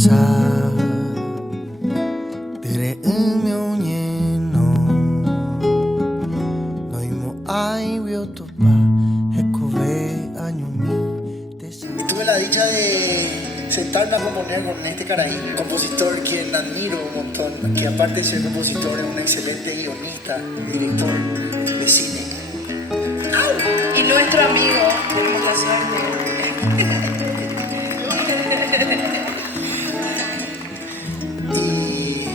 sa tere unyo no imo ai wiotopa hekove añumi. Y tuve la dicha de sentarme a componer con este caraí, compositor quien admiro un montón, que aparte de ser compositor es un excelente guionista y director de cine. Y nuestro amigo, tenemos la suerte. Y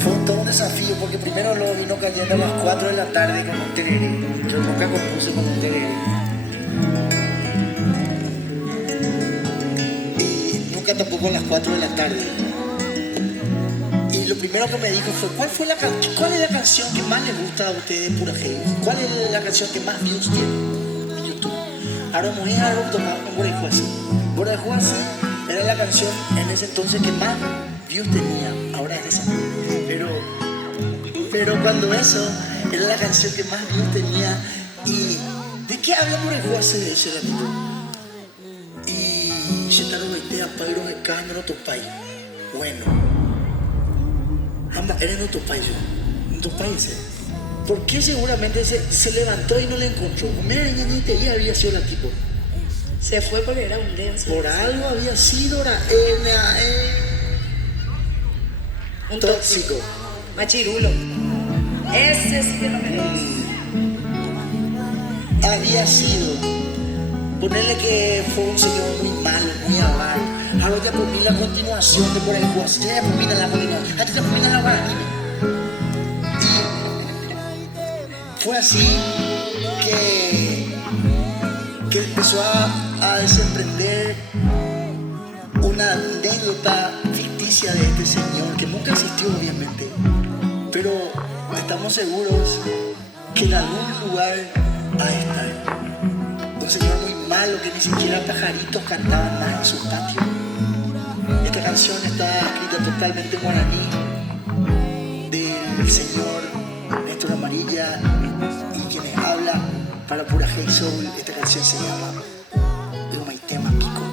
fue todo un desafío porque primero lo vino cayendo a las 4 de la tarde con un tereré. Yo nunca compuse con un tereré. Y nunca tampoco a las 4 de la tarde. Y lo primero que me dijo fue, ¿cuál es la canción que más les gusta a ustedes de Pura Hey? ¿Cuál es la canción que más views tiene en YouTube? Ahora muy algo tocado con Borejuasa. Borejuasa era la canción en ese entonces que más views tenía. Ahora es esa. Pero cuando eso era la canción que más views tenía. ¿Y de qué habla Borejuasa de ese ratito? Y se está rodeando a Pablo de Cano, no topay. Bueno. Era en otro país. ¿Por qué seguramente se levantó y no le encontró? Mira, ñañita, había sido la tipo. Se fue porque era un denso. Por algo había sido Un tóxico. Machirulo. Ese sí que no merece. Había sido. Ponerle que fue un señor muy malo, muy avaro. Ahora ya por mí la continuación de Borejuasa. Ya por mí la continuación. Ya por mí la guaraní. Y fue así que empezó a desemprender una anécdota ficticia de este señor que nunca existió obviamente, pero estamos seguros que en algún lugar ha de estar. Un señor muy malo que ni siquiera pajaritos cantaban más en su patio. Esta canción está escrita totalmente en guaraní del señor Néstor Amarilla y quienes habla para Pura Hey Soul. Esta canción se llama Maitema Pico.